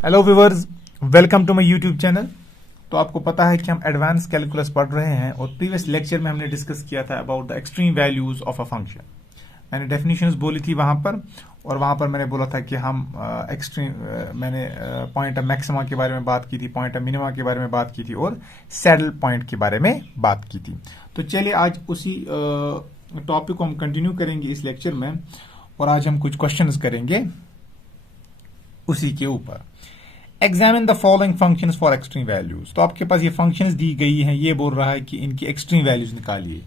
Hello viewers, welcome to my YouTube channel. तो आपको पता है कि हम एडवांस कैलकुलस पढ़ रहे हैं और प्रीवियस लेक्चर में हमने डिस्कस किया था about the extreme values of a function. मैंने डेफिनेशंस बोली थी वहां पर, और वहां पर मैंने बोला था कि हम मैंने पॉइंट ऑफ मैक्सिमा के बारे में बात की थी, पॉइंट ऑफ मिनिमा के बारे में बात की थी और सैडल पॉइंट के बारे में बात की थी। तो चलिए आज उसी टॉपिक को हम कंटिन्यू करेंगे इस लेक्चर में, और आज हम कुछ क्वेश्चंस करेंगे उसी के ऊपर। Examine the following functions for extreme values. तो आपके पास ये फंक्शंस दी गई हैं, ये बोल रहा है कि इनकी एक्सट्रीम वैल्यूज निकालिए,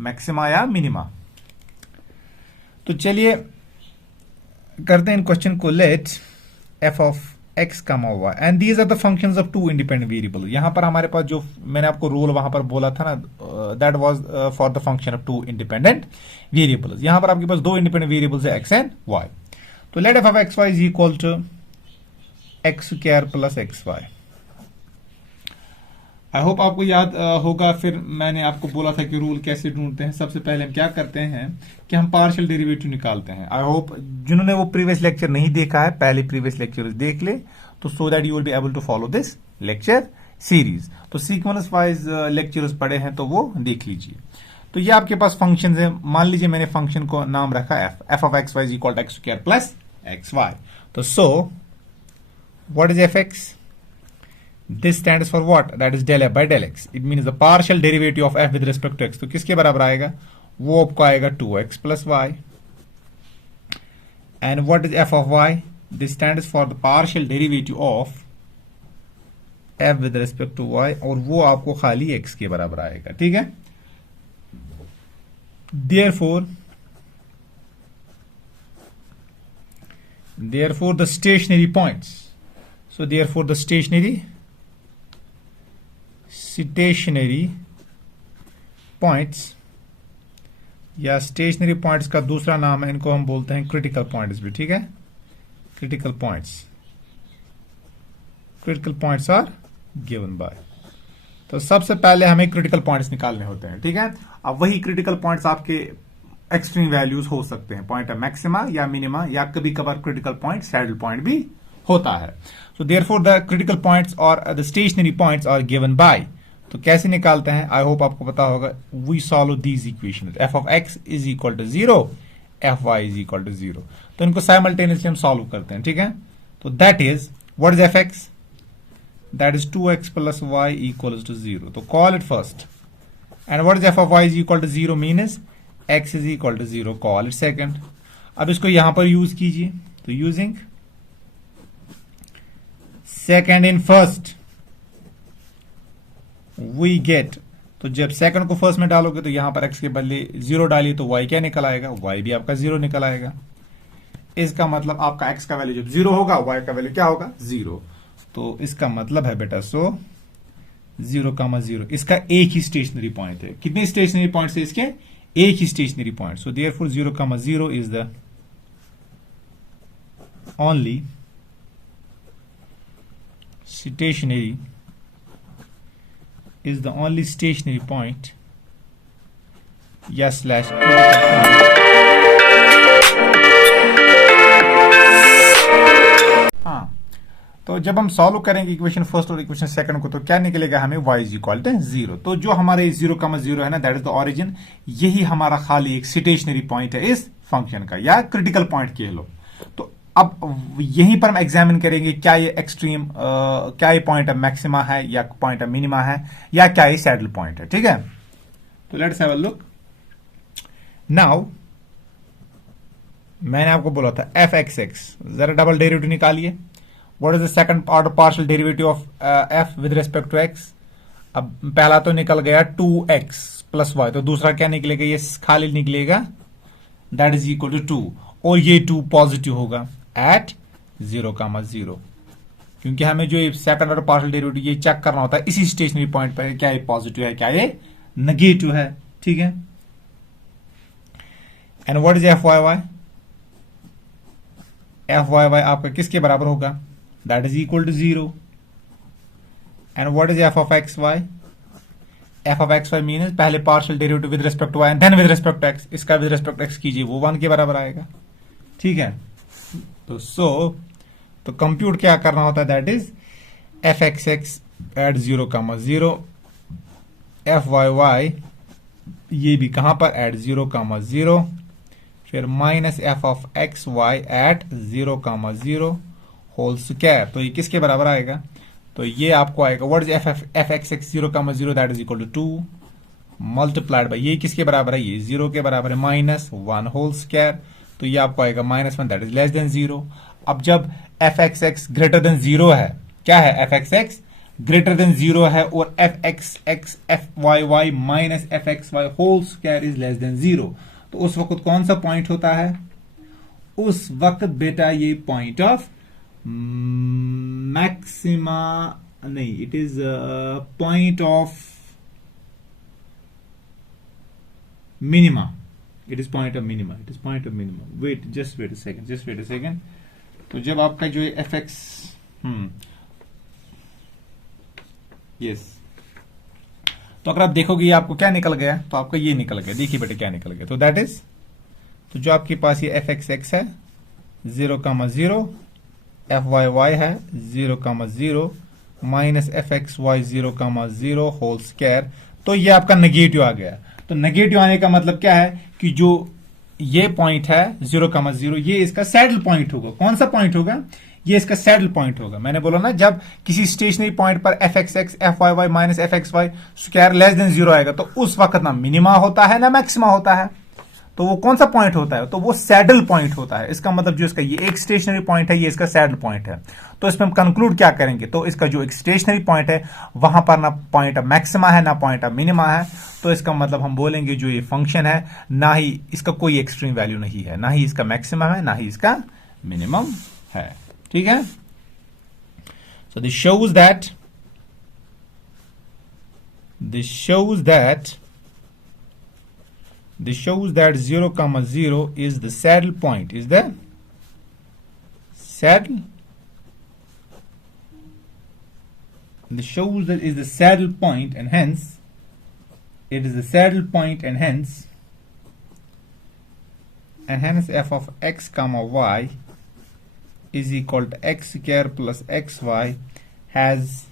मैक्सिमा या मिनिमा। तो चलिए करते हैं इन क्वेश्चन को। Let F of x comma हुआ and these are the functions of two independent variable. यहां पर हमारे पास जो मैंने आपको रूल वहां पर बोला था ना, that was for the function of two independent variables. यहां पर आपके पास दो इंडिपेंडेंट वेरिएबल्स है, एक्स एंड वाई। तो let F of x y is equal to x square plus x y. I hope आपको याद होगा। फिर मैंने आपको बोला था कि रूल कैसे ढूंढते हैं। सबसे पहले हम क्या करते हैं कि हम पार्शियल डेरिवेटिव निकालते हैं। आई होप जिन्होंने वो प्रीवियस लेक्चर नहीं देखा है, पहले प्रीवियस लेक्चर देख ले, तो so that you will be able to follow this lecture series. तो सीक्वेंस वाइज लेक्चर्स पढ़े हैं तो वो देख लीजिए। तो ये आपके पास फंक्शन है। मान लीजिए मैंने फंक्शन को नाम रखा f of x y is equal to x square plus x Y. तो so what is fx? This stands for what? That is del f by del x. It means the partial derivative of f with respect to x. तो किसके बराबर आएगा? वो आपको आएगा 2x plus y. And what is f of y? This stands for the partial derivative of f with respect to y, और वो आपको खाली x के बराबर आएगा। ठीक है? Therefore the stationary points. So therefore the stationary points या stationary points का दूसरा नाम है, इनको हम बोलते हैं critical points भी। ठीक है? critical points are given by। तो सबसे पहले हमें critical points निकालने होते हैं। ठीक है? अब वही critical points आपके एक्सट्रीम वैल्यूज हो सकते हैं, पॉइंट ऑफ मैक्सिमा या मिनिमा, या कभी कभार क्रिटिकल पॉइंट सैडल पॉइंट भी होता है। So therefore the critical points और the stationary points are given by. तो कैसे निकालते हैं? आई होप आपको पता होगा। We solve these equation. F of X is equal to 0, F Y is equal to 0। तो इनको साइमल्टेनियसली हम सॉल्व करते हैं। ठीक है? तो that is what is F x? That is 2x plus y equal to 0। तो call it first. And what is F of y is equal to 0 means x is equal to 0, call it second. अब इसको यहां पर use कीजिए। तो using second in first we get. तो जब second को फर्स्ट में डालोगे तो यहां पर x के बदले 0 डालिए तो y क्या निकल आएगा? y भी आपका 0 निकल आएगा। इसका मतलब आपका x का वैल्यू जब 0 होगा, y का वैल्यू क्या होगा? 0। तो इसका मतलब है बेटा, सो 0,0 इसका एक ही स्टेशनरी पॉइंट है। कितने स्टेशनरी पॉइंट है इसके? एक ही stationary point. So therefore 0,0 is the only stationary point या स्लैश हाँ। तो जब हम सॉल्व करेंगे इक्वेशन फर्स्ट और इक्वेशन सेकंड को, तो क्या निकलेगा हमें? y is equal to 0। तो जो हमारे 0,0 है ना, दैट इज द ओरिजिन। यही हमारा खाली एक स्टेशनरी पॉइंट है इस फंक्शन का, या क्रिटिकल पॉइंट कह लो। तो अब यहीं पर हम एग्जामिन करेंगे क्या ये एक्सट्रीम, क्या ये पॉइंट ऑफ मैक्सिमा है या पॉइंट ऑफ मिनिमा है, या क्या ये सैडल पॉइंट है। ठीक है? तो let's have a look now. मैंने आपको बोला था एफ एक्स एक्स, जरा डबल डेरिवेटिव निकालिए। What is the second order partial derivative of F with respect to x? अब पहला तो निकल गया 2x प्लस वाई, तो दूसरा क्या निकलेगा? ये खाली निकलेगा, दैट इज इक्वल टू 2, और ये 2 पॉजिटिव होगा एट 0,0, क्योंकि हमें जो सेकंड ऑर्डर पार्शियल डेरिवेटिव ये चेक करना होता है इसी स्टेशनरी पॉइंट पर, क्या ये पॉजिटिव है, क्या ये नेगेटिव है। ठीक है? And what is F Y Y? F Y Y आपका किसके बराबर होगा? That is equal to 0। And what is F of x Y? F of x Y mean पहले partial derivative with respect to Y and then with respect to X. इसका with respect to X कीजिए, वो 1 के बराबर आएगा। ठीक है? तो सो तो कंप्यूट क्या करना होता है, that is F x x at 0,0, f Y y ये भी कहां पर एट 0,0, फिर minus f of x Y at 0,0 whole square. तो ये किसके बराबर आएगा, तो ये आपको आएगा what is F x x 0,0 that is equal to 2 multiplied by ये किसके बराबर है, ये 0 के बराबर है, माइनस 1 होल स्क्वायर। तो ये आपको आएगा -1 दैट इज लेस देन 0। अब जब f x x greater than 0 है, क्या है, F x x greater than 0 है और f x x F Y Y minus F x Y whole square is less than 0, तो उस वक्त कौन सा पॉइंट होता है, उस वक्त बेटा ये पॉइंट ऑफ मैक्सिमा नहीं, it is point of minima, it is point of minima, it is point of minima. Wait just wait a second. तो जब आपका जो एफ एक्स यस, तो अगर आप देखोगे ये आपको क्या निकल गया, तो आपका ये निकल गया, देखिए बेटे क्या निकल गया, तो दैट इज, तो जो आपके पास ये एफ एक्स एक्स है 0,0, एफ वाई वाई है 0,0 minus F x y 0,0 whole square, तो ये आपका नेगेटिव आ गया। तो नेगेटिव आने का मतलब क्या है कि जो ये पॉइंट है 0,0 ये इसका सैडल पॉइंट होगा। कौन सा पॉइंट होगा, ये इसका सैडल पॉइंट होगा। मैंने बोला ना जब किसी स्टेशनरी पॉइंट पर f x x F Y Y minus F x y square less than 0 आएगा, तो उस वक्त ना मिनिमा होता है ना मैक्सिमा होता है। तो वो कौन सा पॉइंट होता है, तो वो सैडल पॉइंट होता है। इसका मतलब जो इसका ये एक स्टेशनरी पॉइंट है, ये इसका सैडल पॉइंट है। तो इसमें हम कंक्लूड क्या करेंगे, तो इसका जो एक स्टेशनरी पॉइंट है वहां पर ना पॉइंट ऑफ मैक्सिमा है ना पॉइंट ऑफ मिनिमा है। तो इसका मतलब हम बोलेंगे जो ये फंक्शन है ना ही इसका कोई एक्सट्रीम वैल्यू नहीं है, ना ही इसका मैक्सिमम है ना ही इसका मिनिमम है। ठीक है, so this shows that 0,0 is the saddle point, is the saddle. This shows that is the saddle point, and hence it is the saddle point, and hence f of x comma y is equal to x square plus xy has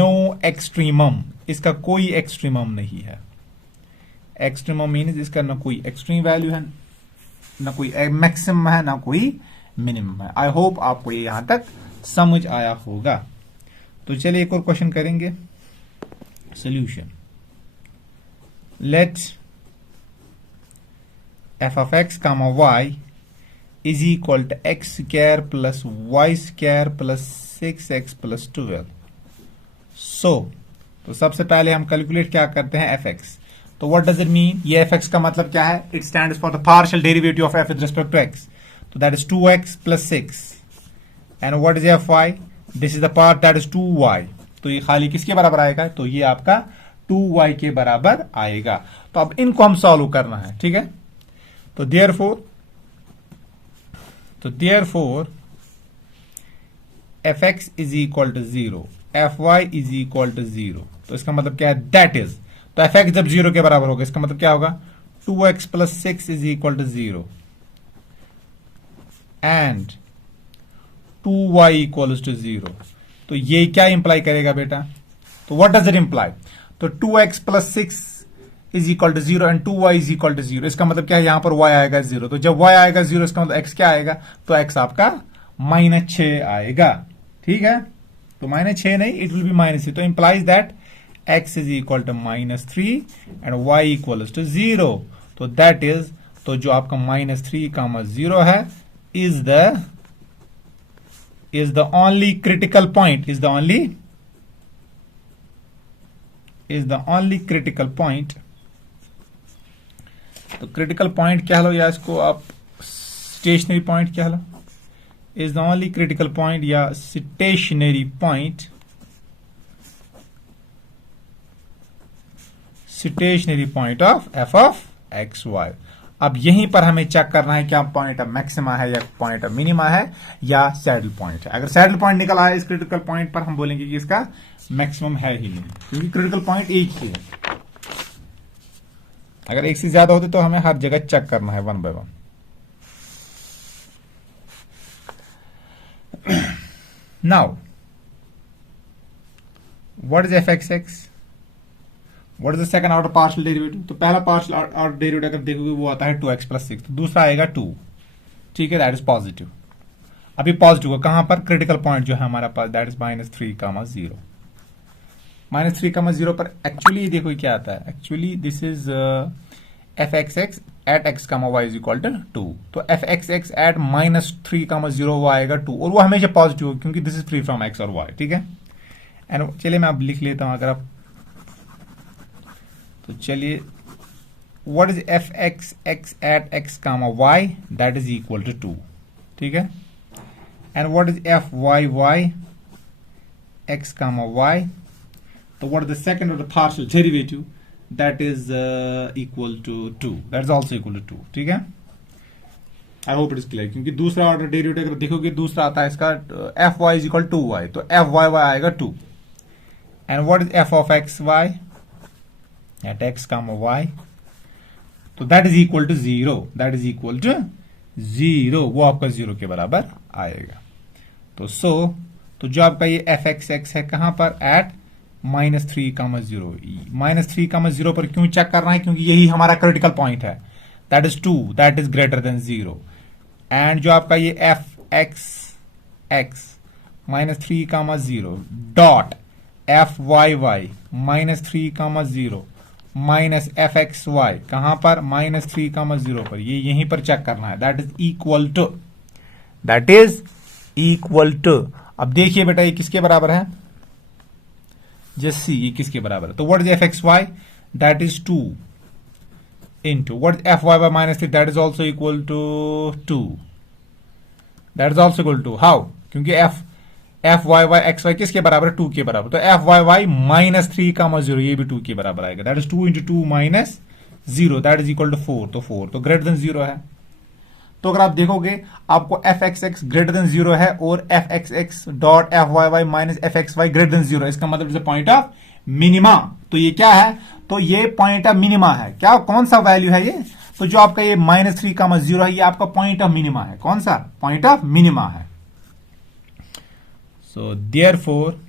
no extremum. इसका कोई extremum नहीं है। Extremum means इसका ना कोई extreme value है, ना कोई मैक्सिमम है, ना कोई मिनिमम है। आई होप आपको ये यहां तक समझ आया होगा। तो चलिए एक और क्वेश्चन करेंगे। Solution, let F of X comma Y is equal to x square plus Y square plus 6x plus 12। तो सबसे पहले हम कैलकुलेट क्या करते हैं, एफ एक्स। तो व्हाट डज इट मीन, ये एफ एक्स का मतलब क्या है, it stands for the partial derivative of F with respect to X. तो that is 2x plus 6 and what is F Y, this is the part that is 2y। तो ये खाली किसके बराबर आएगा, तो ये आपका 2y के बराबर आएगा। तो अब इनको हम सॉल्व करना है, ठीक है। तो therefore f x is equal to 0, F Y is equal to 0। तो इसका मतलब क्या है, दैट इज, तो एफ एक्स जब 0 के बराबर होगा इसका मतलब क्या होगा, 2x plus 6 is equal to 0 and 2y equal to 0। तो ये क्या इंप्लाई करेगा बेटा, तो व्हाट डज इट इंप्लाई, तो 2x plus 6 is equal to 0 and 2y is equal to 0। इसका मतलब क्या है, यहां पर y आएगा 0। तो जब y आएगा 0 इसका मतलब x क्या आएगा, तो x आपका -6 आएगा। ठीक है, तो -6 नहीं, इट विल बी -3। तो implies that x is equal to -3 and y equals to 0। तो दैट इज, तो जो आपका -3, 0 है is the only critical point, is the only critical point। तो critical point क्या लो, या इसको आप stationary point क्या लो, is the only critical point या stationary point, stationary point of f of x y. अब यहीं पर हमें चेक करना है क्या पॉइंट ऑफ मैक्सिमा है या पॉइंट ऑफ मिनिमा है या सैडल पॉइंट है। अगर सैडल पॉइंट निकल आया इस क्रिटिकल पॉइंट पर, हम बोलेंगे कि इसका मैक्सिमम है ही नहीं, क्योंकि क्रिटिकल पॉइंट एक ही है। अगर एक से ज्यादा होते तो हमें हर जगह चेक करना है 1 by 1। Now what is F x x, what is the second order partial derivative? तो पहला पार्शियल ऑर्डर डेरिवेटिव अगर देखोगे वो आता है 2x प्लस 6, तो दूसरा आएगा 2, ठीक है, दैट इज पॉजिटिव। अभी पॉजिटिव है कहां पर? क्रिटिकल पॉइंट जो है हमारा पास, दैट इज -3, -3, पर एक्चुअली देखो क्या आता है, actually this is F x x at x y is equal to 2, तो एफ एक्स एक्स एट -3, वो आएगा 2, और वो हमेशा पॉजिटिव है क्योंकि this is free from x और वाई, ठीक है। एंड चलिए मैं अब लिख लेता हूं, अगर आप, तो चलिए what is F x x at x y, that is equal to 2, ठीक है। And what is F Y Y x y, तो what is the second order partial derivative, that is equal to 2, that is also equal to 2, ठीक है। I hope it is clear, क्योंकि दूसरा order derivative अगर देखोगे दूसरा आता है इसका f Y is equal to y, तो एफ वाई वाई आएगा 2। And what is F of x Y at x y, तो that is equal to 0, that is equal to 0, वो आपका 0 के बराबर आएगा। तो तो जो आपका ये एफ एक्स एक्स है कहां पर? एट -3, -3, पर क्यों चेक कर रहा है? क्योंकि यही हमारा क्रिटिकल पॉइंट है, that is 2, that is greater than 0। एंड जो आपका ये F x x -3, dot f Y Y -3, minus F x y कहां पर? -3, पर, ये यहीं पर चेक करना है, दैट इज इक्वल टू। अब देखिए बेटा ये किसके बराबर है? जस्ट सी ये किसके बराबर है? तो what is F x Y, that is 2 into what is F Y Y -3, that is also equal to 2, that is also equal to how? क्योंकि F Y Y X Y किसके बराबर है? 2 के बराबर, तो एफ वाई वाई -3, ये भी 2 के बराबर आएगा, that is 2 into 2 -0, that is equal to 4, तो 4 तो ग्रेटर देन 0 है। तो अगर आप देखोगे आपको f x x greater than 0 है और f x x dot f Y Y minus F x y greater than 0, इसका मतलब इज पॉइंट ऑफ मिनिमा। तो ये क्या है? तो ये पॉइंट ऑफ मिनिमा है। क्या, कौन सा वैल्यू है ये? तो जो आपका ये -3, है, ये आपका पॉइंट ऑफ मिनिमा है। कौन सा? पॉइंट ऑफ मिनिमा है। So therefore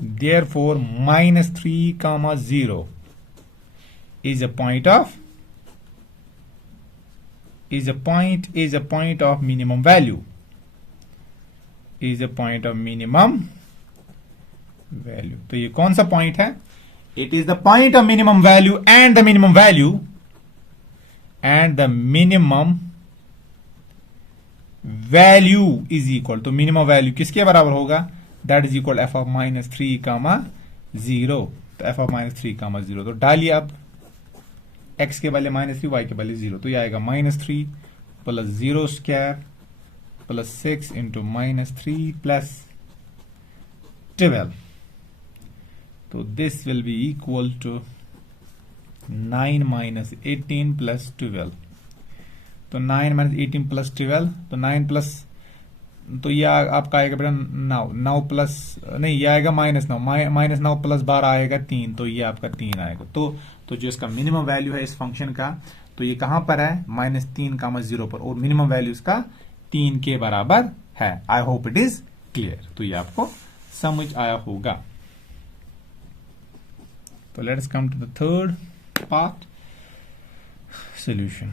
-3, is a point of minimum value, तो ये कौन सा पॉइंट है? It is the point of minimum value and the minimum value is equal, तो मिनिमम वैल्यू किसके बराबर होगा? That is equal f of -3, तो एफ ऑफ -3, तो डालिए अब x के बदले -3, y के बदले 0, तो ये आएगा -3 plus 0 square plus 6 into -3 plus 12, तो this will be equal to 9 - 18 plus 12, तो 9 - 18 प्लस 12, तो 9 प्लस, तो ये आपका आएगा बेटा 9 प्लस, नहीं ये आएगा -9 प्लस 12 आएगा 3, तो ये आपका 3 आएगा। तो जो इसका मिनिमम वैल्यू है इस फंक्शन का, तो ये कहां पर है? -3, पर, और मिनिमम वैल्यू इसका 3 के बराबर है। I hope it is clear. तो ये आपको समझ आया होगा। तो let's come to the third part, solution.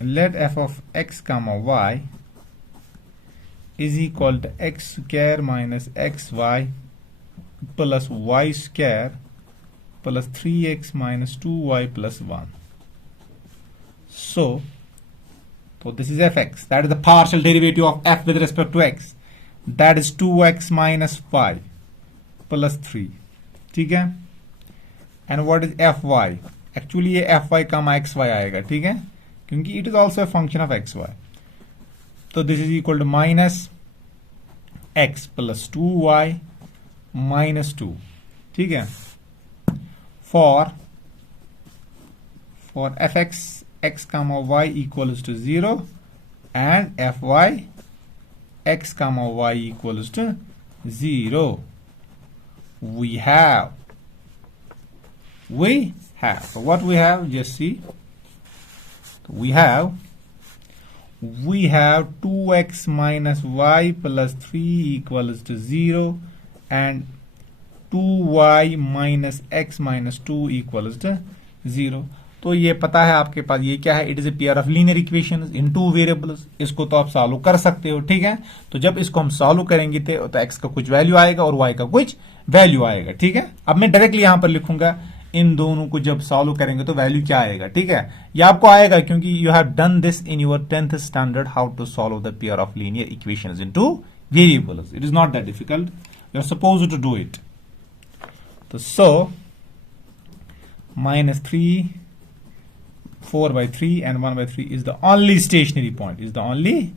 Let f of x comma y is equal to x square minus xy plus y square plus 3x minus 2y plus 1. So this is fx, that is the partial derivative of f with respect to x, that is 2x minus 5 plus 3. ठीक है. And what is fy? Actually ये fy comma xy आएगा. ठीक है, क्योंकि it is also a function of xy. तो this is equal to minus x plus 2y minus 2. ठीक है. For fx x comma y equals to 0 and fy x comma y equals to 0, we have so what we have, just see, we have we have 2x minus y plus 3 equals to 0 and 2y minus x minus 2 equals to 0. तो ये पता है आपके पास ये क्या है, it is a pair of linear equations in two variables. इसको तो आप सॉल्व कर सकते हो, ठीक है. तो जब इसको हम सॉल्व करेंगे तो x का कुछ वैल्यू आएगा और y का कुछ वैल्यू आएगा, ठीक है. अब मैं डायरेक्टली यहां पर लिखूंगा इन दोनों को जब सॉल्व करेंगे तो वैल्यू क्या आएगा, ठीक है. ये आपको आएगा क्योंकि you have done this in your 10th standard, how to solve the pair of linear equations in two variables. It is not that difficult, you are supposed to do it. तो so minus 3, 4 by 3 and 1 by 3 is the only stationary point, is the only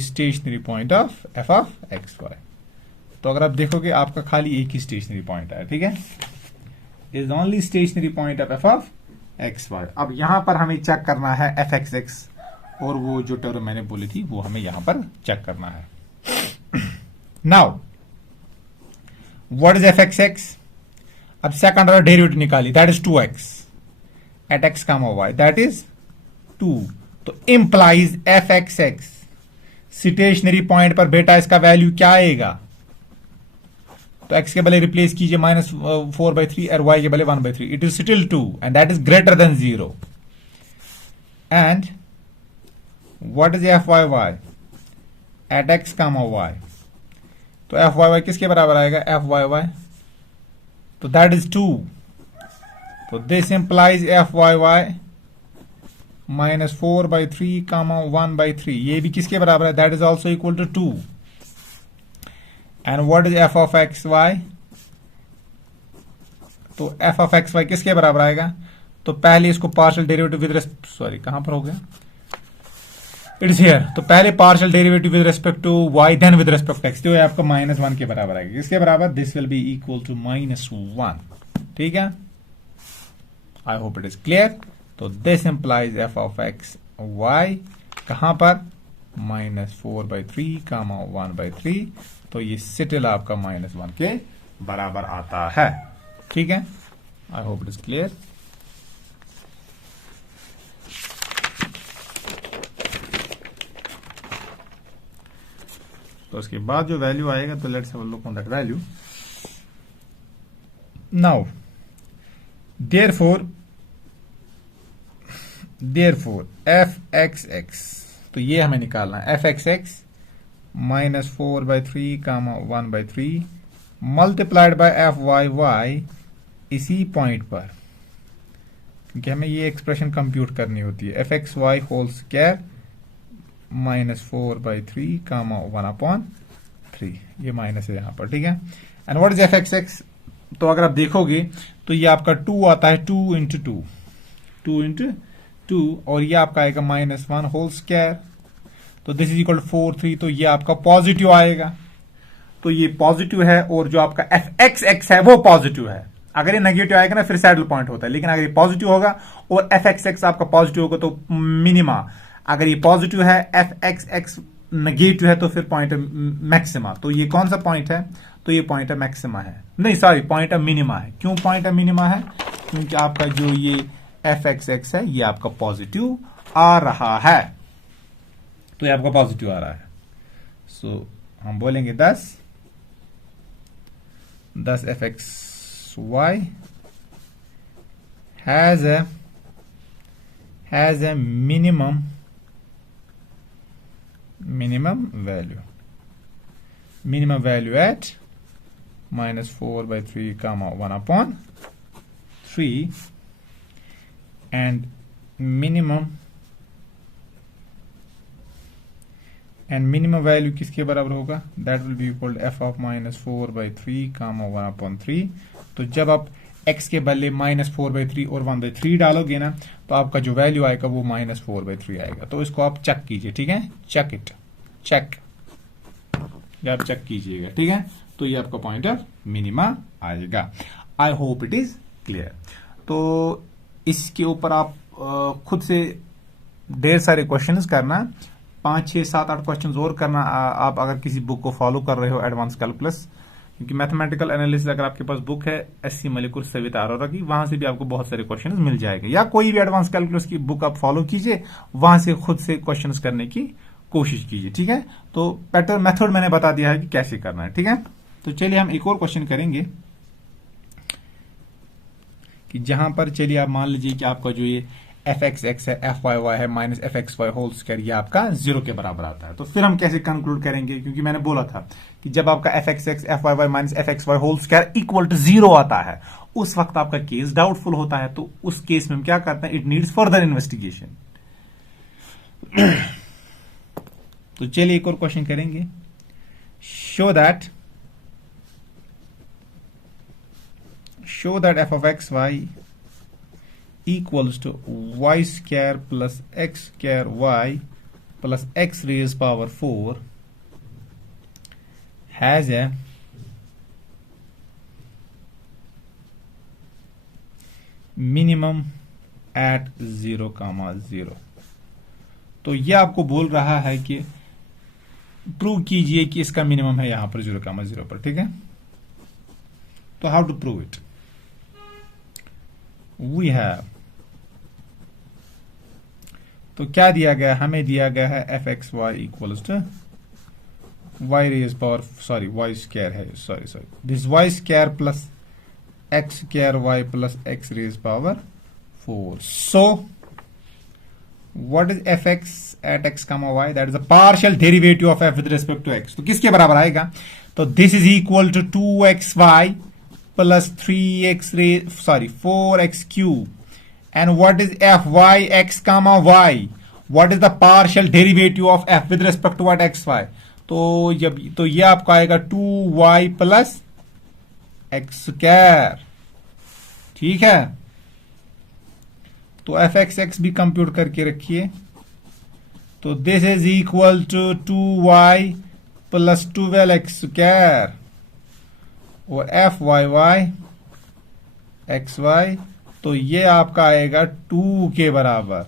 stationary point of f of x y. तो अगर आप देखोगे आपका खाली एक ही stationary point है, ठीक है. Is the only stationery point of f of x y. अब यहां पर हमें चेक करना है f x x और वो जो टर्म मैंने बोली थी वो हमें यहां पर चेक करना है. Now what is F x x. अब सेकंड ऑर्डर डेरिवेटिव निकाली, that is 2x at x comma y, that is 2. तो implies f x x stationary point पर बेटा इसका वैल्यू क्या आएगा. तो x के बले रिप्लेस कीजिए -4/3 और y के बले 1/3. It is still 2 and that is greater than 0. And what is fyy at x comma y. तो fyy किसके बराबर आएगा, fyy, तो that is 2. तो this implies fyy -4/3 comma 1/3. ये भी किसके बराबर है, that is also equal to 2. and what is f of xy. तो f of xy किसके बराबर आएगा. तो पहले इसको पार्शियल डेरिवेटिव विद कहां पर हो गया, इट इज हियर. तो पहले partial derivative with respect to y then with respect to x, तो ये आपका -1 के बराबर आएगा. किसके बराबर, this will be equal to -1, ठीक है. I hope it is clear. तो this implies f of x y कहां पर, -4/3 कामा 1/3. तो ये सिटिल आपका -1 के बराबर आता है, ठीक है. I hope it is clear. तो उसके बाद जो वैल्यू आएगा, तो let's have a look on that value. Now therefore f x x, तो ये हमें निकालना है. F x x -4/3 comma 1/3 multiplied by f Y y इसी पॉइंट पर, क्योंकि हमें ये एक्सप्रेशन कंप्यूट करनी होती है. F x Y whole square -4/3 comma 1/3, ये माइनस है यहां पर, ठीक है. And what is F x x. तो अगर आप देखोगे तो ये आपका 2 आता है, 2 इंटू 2 और ये आपका आएगा -1 होल स्क्वायर. तो दिस इज इक्वल टू 4 3. तो ये आपका पॉजिटिव आएगा. तो ये पॉजिटिव है और जो आपका एफ एक्स एक्स है वो पॉजिटिव है. अगर ये नेगेटिव आएगा ना फिर सैडल पॉइंट होता है, लेकिन अगर ये पॉजिटिव होगा और एफ एक्स एक्स आपका पॉजिटिव होगा तो मिनिमा. अगर ये पॉजिटिव है, एफ एक्स एक्स नेगेटिव है, तो फिर पॉइंट है मैक्सिमा. तो ये कौन सा पॉइंट है, तो ये पॉइंट है मैक्सिमा है, नहीं सॉरी पॉइंट है मिनिमा है. क्यों पॉइंट है मिनिमा है, क्योंकि आपका जो ये एफ एक्स एक्स है ये आपका पॉजिटिव आ रहा है. तो ये आपका पॉजिटिव आ रहा है. सो हम बोलेंगे 10 f x y has a minimum value at -4/3 comma 1/3 and minimum value किसके बराबर होगा, that will be equal to f of -4/3 comma 1/3. तो जब आप x के बदले -4/3 और 1/3 डालोगे ना तो आपका जो वैल्यू आएगा वो -4/3 आएगा. तो इसको आप चेक कीजिए, ठीक है. चेक आप चेक कीजिएगा, ठीक है. तो ये आपका पॉइंट ऑफ मिनिमा आएगा. आई होप इट इज क्लियर. तो इसके ऊपर आप खुद से ढेर सारे क्वेश्चंस करना, 5 6 7 8 क्वेश्चंस और करना. आप अगर किसी बुक को फॉलो कर रहे हो एडवांस कैलकुलस, क्योंकि मैथमेटिकल एनालिसिस अगर आपके पास बुक है एससी मलिक और सविता अरोरा की, वहां से भी आपको बहुत सारे क्वेश्चंस मिल जाएंगे, या कोई भी एडवांस कैलकुलस की बुक आप फॉलो कीजिए, वहां से खुद से क्वेश्चंस करने की कोशिश कीजिए। ठीक है, तो पैटर्न मेथड मैंने बता दिया है कि कैसे करना है। ठीक है, तो चलिए हम एक और क्वेश्चन करेंगे कि जहां पर चलिए आप मान लीजिए कि आपका जो ये एफ एक्स एक्स है, एफ वाई वाई है, minus F x Y whole square, ये आपका 0 के बराबर आता है। तो फिर हम कैसे कंक्लूड करेंगे, क्योंकि मैंने बोला था कि जब आपका f x x F Y Y minus F x Y whole square equal to 0 आता है, उस वक्त आपका केस डाउटफुल होता है। तो उस केस में हम क्या करते हैं, इट नीड्स फर्दर इन्वेस्टिगेशन। तो चलिए एक और क्वेश्चन करेंगे, show that f of x y equals to y square plus x square y plus x raised power 4 has a minimum at 0,0। तो ये आपको बोल रहा है कि प्रूव कीजिए कि इसका मिनिमम है यहां पर 0,0 पर। ठीक है, तो how to prove it, we have, तो क्या दिया गया, हमें दिया गया है F x Y equals to Y raise power, sorry Y square है, sorry this Y square plus x square Y plus x raise power 4। So what is F X at X comma Y, that is the partial derivative of F with respect to X. तो किसके बराबर आएगा, तो this is equal to 2xy plus 3x raise, sorry 4x cube. And what is fy x comma y? What is the partial derivative of f with respect to what xy? तो ये आपका आएगा 2y plus x square. ठीक है, तो F x x भी compute करके रखिए। तो this is equal to 2y plus 12x square और F Y Y X Y, तो ये आपका आएगा 2 के बराबर।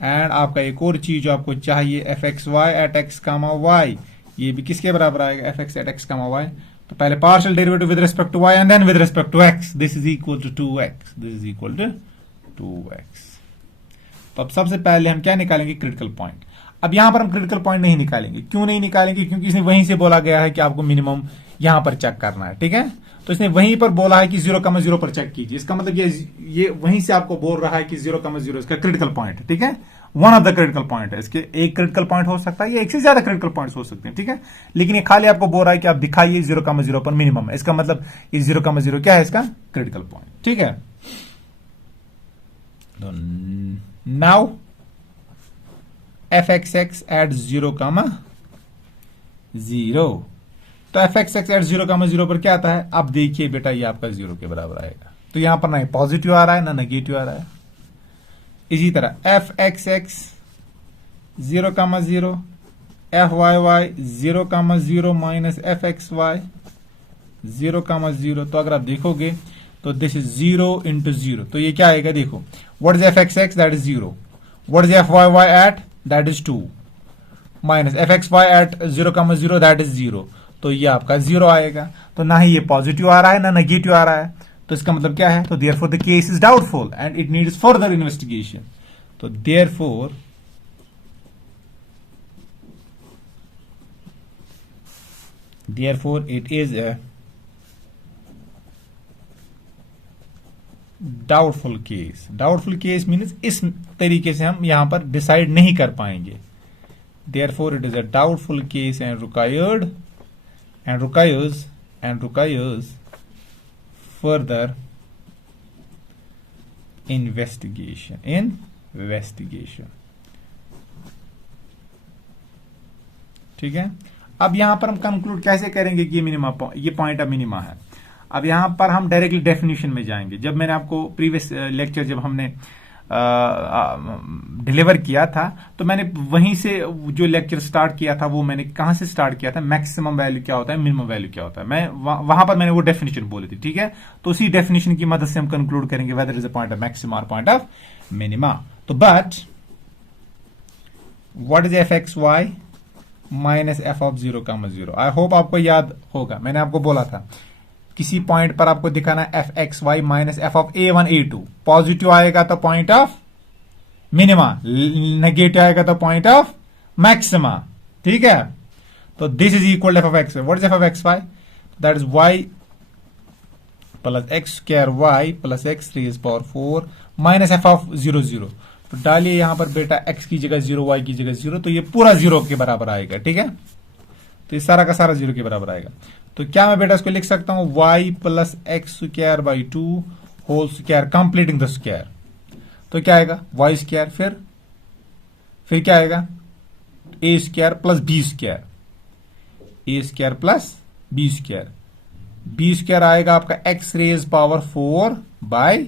एंड आपका एक और चीज जो आपको चाहिए, F x Y at X comma Y, ये भी किसके बराबर आएगा, F X at X comma Y. तो पहले partial derivative with respect to Y and then with respect to X, this is equal to 2x, this is equal to 2x। तो अब सबसे पहले हम क्या निकालेंगे, क्रिटिकल पॉइंट। अब यहां पर हम क्रिटिकल पॉइंट नहीं निकालेंगे, क्यों नहीं निकालेंगे, क्योंकि इसने वहीं से बोला गया है कि आपको मिनिमम यहां पर चेक करना है। ठीक है, तो इसने वहीं पर बोला है कि 0,0 पर चेक कीजिए, इसका मतलब ये वहीं से आपको बोल रहा है कि 0,0 इसका क्रिटिकल पॉइंट है। ठीक है, one of the critical point है, इसके एक क्रिटिकल पॉइंट हो सकता है, ये एक से ज्यादा क्रिटिकल पॉइंट्स हो सकते हैं। ठीक है, लेकिन ये खाली आपको बोल रहा है कि आप दिखाइए 0,0 पर मिनिमम है, इसका मतलब ये 0,0 क्या है, इसका क्रिटिकल पॉइंट। ठीक है, तो now f x x at 0,0, तो एफ एक्स एक्स एट 0,0 पर क्या आता है, अब देखिए बेटा ये आपका 0 के बराबर आएगा। तो यहां पर ना पॉजिटिव आ रहा है ना नेगेटिव आ रहा है। इसी तरह f x x 0,0, f Y y 0,0 minus F x y 0,0। तो अगर आप देखोगे तो दिस इज 0 इंटू 0, तो ये क्या आएगा, देखो what is F x x, that is 0, what is F Y y at, that is 2, minus F x Y at 0,0, that is 0। तो ये आपका 0 आएगा। तो ना ही ये पॉजिटिव आ रहा है ना नेगेटिव आ रहा है, तो इसका मतलब क्या है, तो therefore the case is doubtful and it needs further investigation. तो therefore it is a doubtful case. Doubtful case means इस तरीके से हम यहां पर डिसाइड नहीं कर पाएंगे। Therefore it is a doubtful case and requires further investigation। ठीक है, अब यहां पर हम कंक्लूड कैसे करेंगे कि ये पॉइंट अब मिनिमा है। अब यहां पर हम डायरेक्टली डेफिनेशन में जाएंगे। जब मैंने आपको प्रीवियस लेक्चर जब हमने डिलीवर किया था, तो मैंने वहीं से जो लेक्चर स्टार्ट किया था, वो मैंने कहां से स्टार्ट किया था, मैक्सिमम वैल्यू क्या होता है, मिनिमम वैल्यू क्या होता है, मैं वहां पर मैंने वो डेफिनेशन बोली थी। ठीक है, तो उसी डेफिनेशन की मदद से हम कंक्लूड करेंगे whether is a point of maxima और पॉइंट ऑफ मिनिमा। तो but what is F x y, minus f of 0, 0। I hope आपको याद होगा, मैंने आपको बोला था किसी पॉइंट पर आपको दिखाना f x y minus f of A1 A2। Positive आएगा तो पॉइंट ऑफ मिनिमा, नेगेटिव आएगा तो पॉइंट ऑफ मैक्सिमा। ठीक है, तो this is equal f of x y. What is F of x Y? That is y plus x square Y plus x raise power 4 minus f of 0, 0। तो डालिए यहां पर बेटा x की जगह 0, y की जगह 0, तो ये पूरा 0 के बराबर आएगा। ठीक है, तो ये सारा का सारा 0 के बराबर आएगा। तो क्या मैं बेटा इसको लिख सकता हूं y plus x square by 2 whole square completing the square. तो क्या आएगा वाई स्क्वायर, फिर क्या आएगा A square plus B square, A square plus B square. B square आएगा आपका एक्स रेज पावर 4 बाई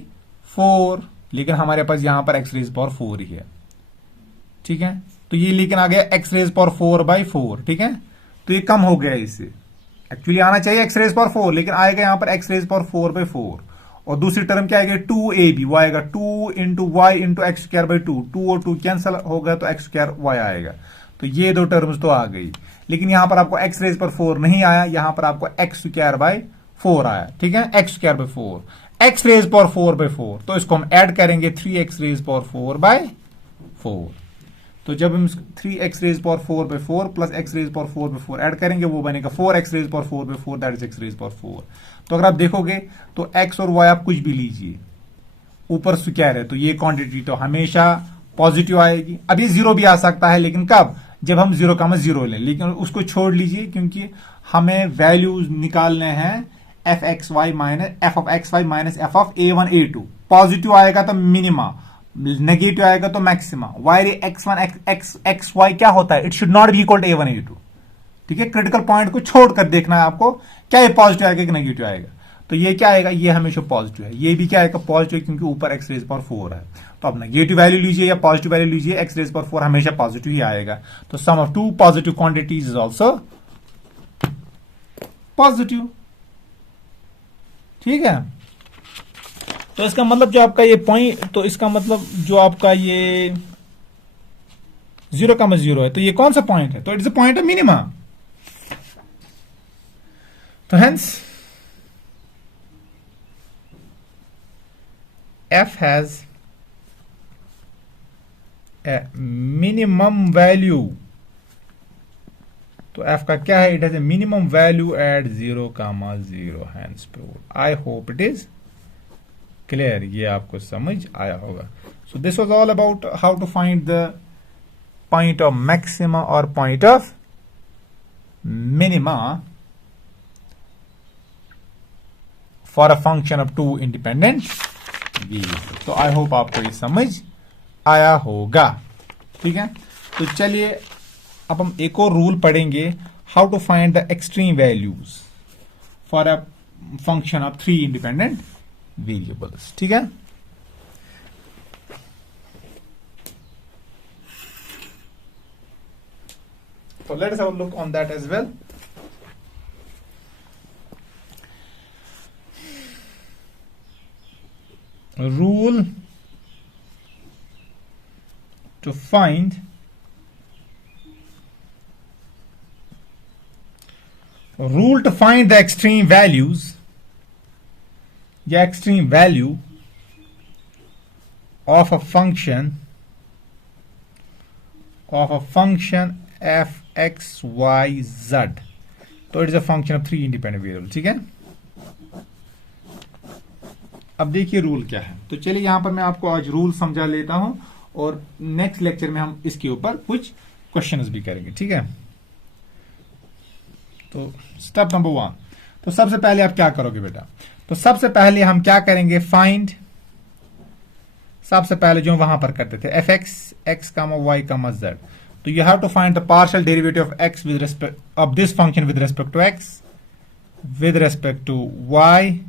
4, लेकिन हमारे पास यहां पर एक्स रेज पावर 4 ही है। ठीक है, तो ये लेकिन आ गया एक्स रेज पावर 4 बाई 4। ठीक है, तो ये कम हो गया इससे। एक्चुअली आना चाहिए एक्स रेज पावर 4, लेकिन आएगा यहां पर एक्स रेज पावर 4 बाई 4। और दूसरी टर्म क्या आएगा 2ab, वो आएगा 2 into y into x square by 2। 2 और 2 कैंसिल हो गया तो एक्स स्क्वायर वाई आएगा। तो ये दो टर्म्स तो आ गई, लेकिन यहां पर आपको एक्स रेज पर 4 नहीं आया, यहां पर आपको एक्स स्क्वायर बाई 4 आया। ठीक है, x square by 4, x raise power 4 by 4। तो इसको हम ऐड करेंगे 3x रेज पावर 4 बाई 4। तो जब हम 3x raise power 4 by 4 plus x raise power 4 by 4 add करेंगे, वो बनेगा 4x raise power 4 by 4, that is x raise power 4। तो अगर आप देखोगे तो x और y आप कुछ भी लीजिए, ऊपर स्क्वायर है, तो ये क्वांटिटी तो हमेशा पॉजिटिव आएगी। अब ये 0 भी आ सकता है, लेकिन कब? जब हम 0, 0 लें, लेकिन उसको छोड़ लीजिए, क्योंकि हमें वैल्यूज निकालने हैं F x y minus f of A1 A2। Positive आएगा तो मिनिमा, नेगेटिव आएगा तो maxima. Y x1 x Y क्या होता है? It should not be equal to A1 A2। ठीक है, क्रिटिकल पॉइंट को छोड़कर देखना है आपको, क्या ये पॉजिटिव आएगा कि नेगेटिव आएगा। तो ये क्या आएगा? ये हमेशा पॉजिटिव है। ये भी क्या आएगा? पॉजिटिव, क्योंकि ऊपर एक्स रेज पावर 4 है। तो आप नेगेटिव वैल्यू लीजिए या पॉजिटिव वैल्यू लीजिए, एक्स रेज पावर 4 हमेशा पॉजिटिव ही आएगा। तो sum of two positive quantities is also positive. ठीक है, तो इसका मतलब जो आपका ये पॉइंट, तो इसका मतलब जो आपका ये 0, 0 है, तो ये कौन सा पॉइंट है? तो it's a point of minima. तो hence f has a minimum value। तो f का क्या है? It has a minimum value at 0, 0। Hence proved. I hope it is clear, ये आपको समझ आया होगा। So this was all about how to find the point of maxima और point of minima for a function of two independent variable. तो I hope आपको ये समझ आया होगा। ठीक है, तो चलिए अब हम एक और रूल पढ़ेंगे, how to find the extreme values for a function of 3 independent variables. ठीक है, तो let's have a look on that as well. Rule to find the extreme values या extreme value of a function f x y z। तो it is a function of 3 independent variable. ठीक है, अब देखिए rule क्या है। तो चलिए यहां पर मैं आपको आज रूल समझा लेता हूं, और नेक्स्ट लेक्चर में हम इसके ऊपर कुछ क्वेश्चंस भी करेंगे। ठीक है, तो स्टेप नंबर 1, तो सबसे पहले आप क्या करोगे बेटा? तो सबसे पहले हम क्या करेंगे? फाइंड, सबसे पहले जो वहां पर करते थे f x comma y comma z. तो you have to find the partial derivative of x with respect of this function with respect to x, with respect to Y,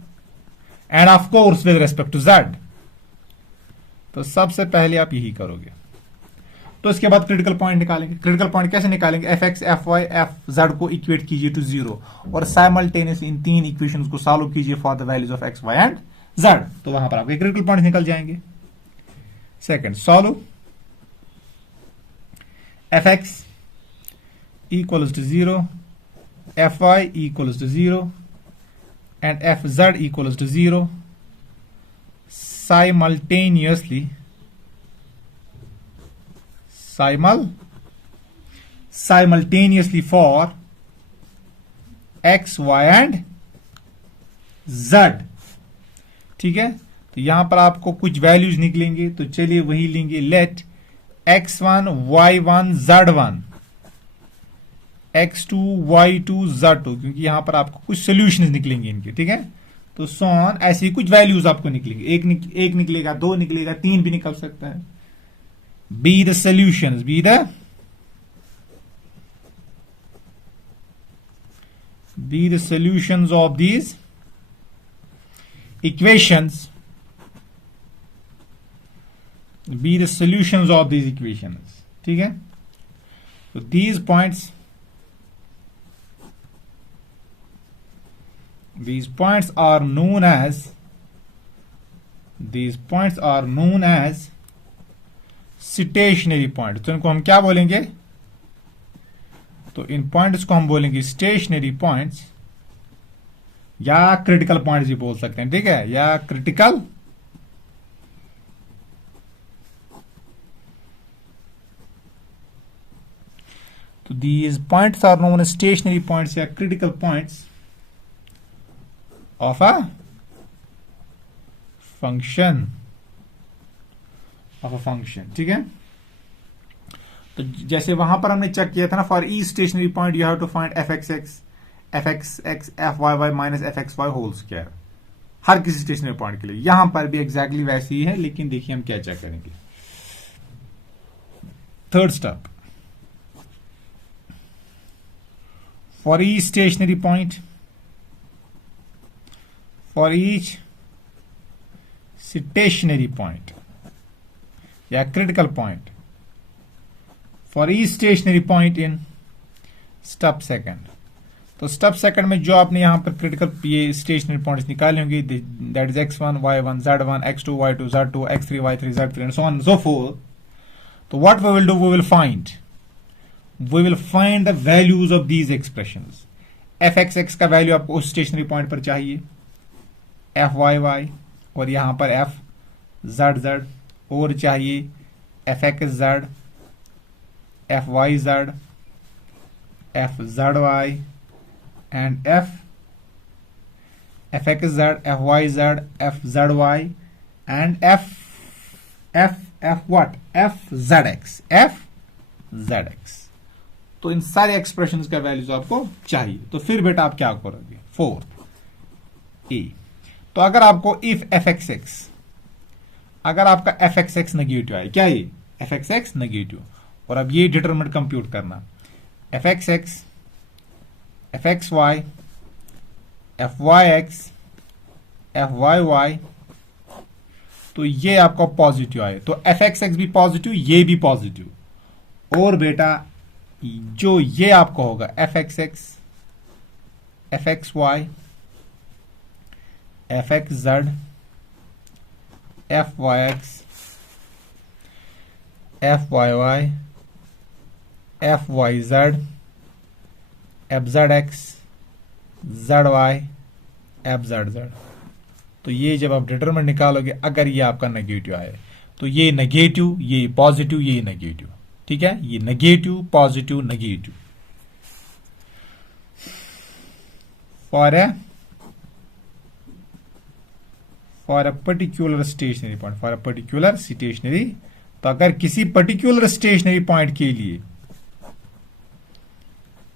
and of course with respect to z. तो सबसे पहले आप यही करोगे। तो इसके बाद क्रिटिकल पॉइंट निकालेंगे। क्रिटिकल पॉइंट कैसे निकालेंगे? F x F y f z को इक्वेट कीजिए टू 0, और साइमल्टेनियसली इन 3 इक्वेशंस को सॉल्व कीजिए for the values of x y and z. तो वहां पर आपके क्रिटिकल पॉइंट निकल जाएंगे। Second, solve f x equals to 0, fy equals to 0, and fz equals to 0 simultaneously for x, y and z। ठीक है, तो यहां पर आपको कुछ वैल्यूज निकलेंगे, तो चलिए वही लेंगे। Late x1 y1 z1 x2 y2 z2, क्योंकि यहां पर आपको कुछ सोल्यूशन निकलेंगे इनके। ठीक है, तो सॉन ऐसी कुछ वैल्यूज आपको निकलेंगे। एक निकलेगा, 2 निकलेगा, 3 भी निकल सकता है। Be the solutions, be the solutions of these equations, ठीक है। तो these points are known as stationary point। तो इनको हम क्या बोलेंगे? तो इन पॉइंट्स को हम बोलेंगे स्टेशनरी पॉइंट्स, या क्रिटिकल पॉइंट्स भी बोल सकते हैं। ठीक है, या क्रिटिकल तो these points are known as stationary points या critical points of a function. ठीक है, तो जैसे वहां पर हमने चेक किया था ना, for each stationary point you have to find F x F Y Y minus F x Y whole square, हर किसी स्टेशनरी पॉइंट के लिए। यहां पर भी एग्जैक्टली वैसे ही है, लेकिन देखिए हम क्या चेक करेंगे। Third step, for each stationary point, for each stationary point या critical point, for each stationary point in step second. तो स्टेप सेकंड में जो आपने यहां पर क्रिटिकल ये स्टेशनरी पॉइंट्स निकाले होंगे, that is x1 y1 z1 x2 y2 z2 x3 y3 z3 and so on so forth. तो what we will do, we will find the values of these expressions. F x X का value आपको उस stationery point पर चाहिए, F Y Y और यहां पर F z z, और चाहिए F x z, f y z, f z y and f x z, f y z, f z y and f z x. तो इन सारे एक्सप्रेशंस का वैल्यूज आपको चाहिए। तो फिर बेटा आप क्या करोगे? फोर्थ ए। तो अगर आपको इफ एफ एक्स एक्स, अगर आपका एफ एक्स एक्स नेगेटिव है, क्या ये एफ एक्स एक्स नेगेटिव, और अब ये डिटरमिनेंट कंप्यूट करना, f x x, f x Y, F y x, F Y y, तो ये आपका पॉजिटिव आए, तो एफ एक्स एक्स भी पॉजिटिव, ये भी पॉजिटिव, और बेटा जो ये आपका होगा f x x, f x Y, f x z, f y x, F Y Y, F y z, f z x, z y, f z z. तो ये जब आप डिटरमिनेंट निकालोगे, अगर ये आपका नेगेटिव आए, तो ये नेगेटिव, ये पॉजिटिव, ये नेगेटिव। ठीक है, ये negative positive negative. For a particular stationary point, for a particular stationary, तो अगर किसी पर्टिकुलर स्टेशनरी पॉइंट के लिए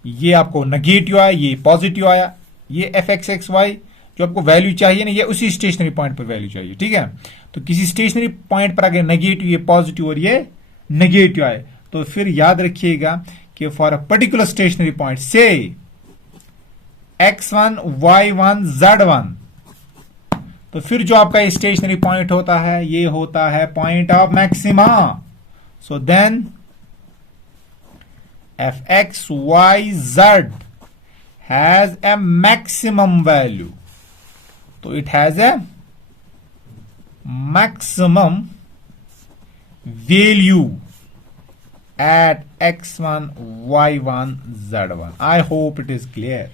ये आपको नेगेटिव आया, ये पॉजिटिव आया, ये एफ एक्स एक्स वाई जो आपको वैल्यू चाहिए ना, ये उसी स्टेशनरी पॉइंट पर वैल्यू चाहिए। ठीक है, तो किसी स्टेशनरी पॉइंट पर अगर नेगेटिव, ये पॉजिटिव और ये नेगेटिव आए, तो फिर याद रखिएगा कि for a particular stationary point से x1 y1 z1, तो फिर जो आपका स्टेशनरी पॉइंट होता है, ये होता है point of maxima. So then F x Y Z has a maximum value, तो it has a maximum value at x1 y1 z1. I hope it is clear.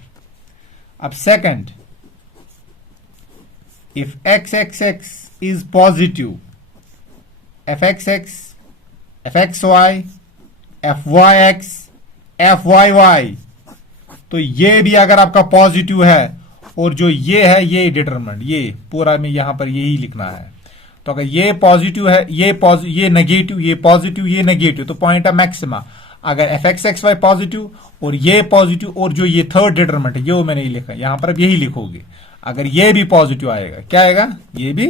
अब second, if xxx is positive, fxx, fxy, fyx, fyy, तो ये भी अगर आपका positive है और जो ये है ये डिटरमिनेंट, ये पूरा में यहां पर यही लिखना है। तो अगर ये पॉजिटिव है, ये नेगेटिव, ये पॉजिटिव, ये नेगेटिव, तो पॉइंट है मैक्सिमा। अगर f x x y positive और ये पॉजिटिव और जो ये थर्ड डिटरमिनेंट है, ये मैंने लिखा, यहां पर अब यही लिखोगे। अगर ये भी पॉजिटिव आएगा, क्या आएगा, ये भी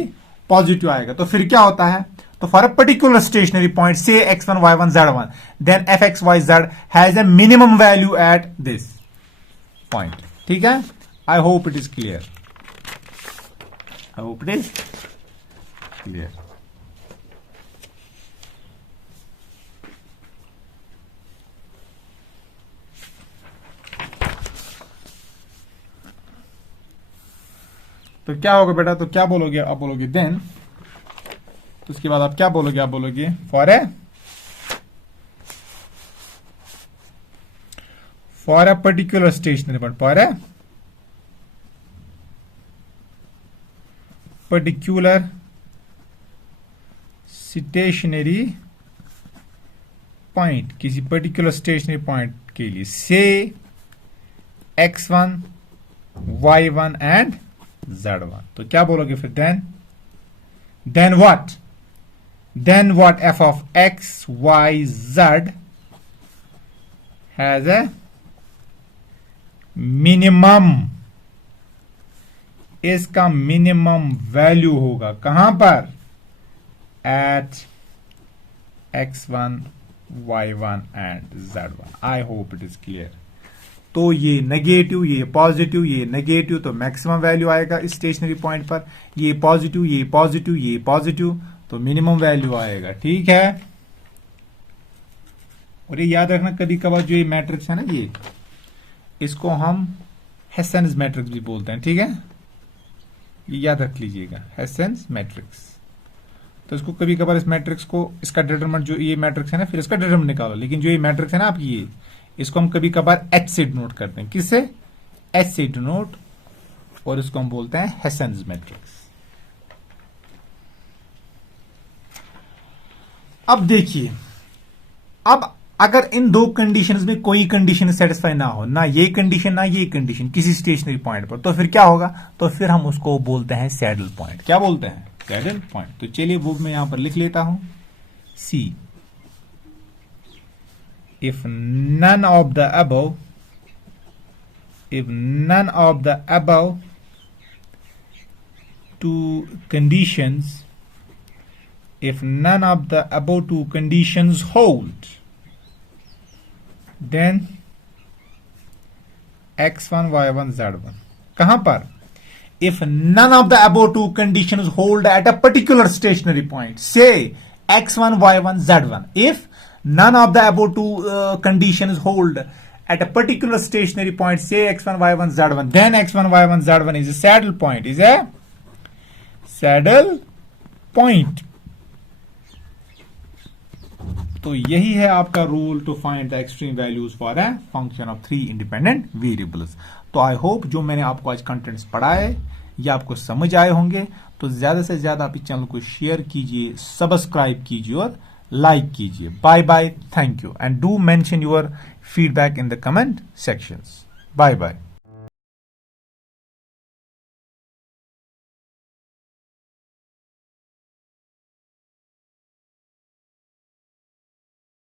पॉजिटिव आएगा, तो फिर क्या होता है, तो for a particular stationary point से x1 y1 z1, then F x Y Z has a minimum value at this point. ठीक है, I hope it is clear, I hope it is clear. तो क्या होगा बेटा, तो क्या बोलोगे, आप बोलोगे देन, तो उसके बाद आप क्या बोलोगे, आप बोलोगे for a particular stationary point, for a particular stationary point, किसी पर्टिकुलर स्टेशनरी पॉइंट के लिए, से x1 y1 एंड z1, तो क्या बोलोगे फिर, then what f of x y z has a minimum, इसका मिनिमम वैल्यू होगा कहां पर, at x1 y1 and z1। I hope it is clear. तो ये नेगेटिव, ये पॉजिटिव, ये नेगेटिव, तो मैक्सिमम वैल्यू आएगा इस स्टेशनरी पॉइंट पर, ये पॉजिटिव, ये पॉजिटिव, ये पॉजिटिव, तो मिनिमम वैल्यू आएगा। ठीक है, और ये याद रखना, कभी कभार जो ये मैट्रिक्स है ना, ये इसको हम हेसेन्स मैट्रिक्स भी बोलते हैं। ठीक है, ये याद रख लीजिएगा, हेसेन्स मैट्रिक्स। तो इसको कभी कभार, इस मैट्रिक्स को, इसका डिटरमिनेंट, जो ये मैट्रिक्स है ना, फिर इसका डिटरमिनेंट निकालो, लेकिन जो ये मैट्रिक्स है ना आपकी, ये इसको हम कभी कभार एच से डिनोट करते हैं। किससे, एच से डिनोट, और इसको हम बोलते हैं हेसेन्स मैट्रिक्स। अब देखिए, अब अगर इन दो कंडीशंस में कोई कंडीशन सेटिस्फाई ना हो, ना ये कंडीशन ना ये कंडीशन, किसी स्टेशनरी पॉइंट पर, तो फिर क्या होगा, तो फिर हम उसको बोलते हैं सैडल पॉइंट। क्या बोलते हैं, सैडल पॉइंट। तो चलिए वो मैं यहां पर लिख लेता हूं, सी, if none of the above two conditions, if none of the above two conditions hold, then x1 y1 z1, कहां पर, if none of the above two conditions hold at a particular stationary point, say x1 y1 z1, if none of the above two conditions hold at a particular stationary point, say x1 y1 z1, then x1 y1 z1 is a saddle point, is a saddle point। तो यही है आपका rule to find the extreme values for a function of 3 independent variables. तो I hope जो मैंने आपको आज contents पढ़ाए ये आपको समझ आए होंगे। तो ज्यादा से ज्यादा आप इस चैनल को शेयर कीजिए, सब्सक्राइब कीजिए और लाइक कीजिए। Bye bye, thank you, and do mention your feedback in the comment sections. Bye bye.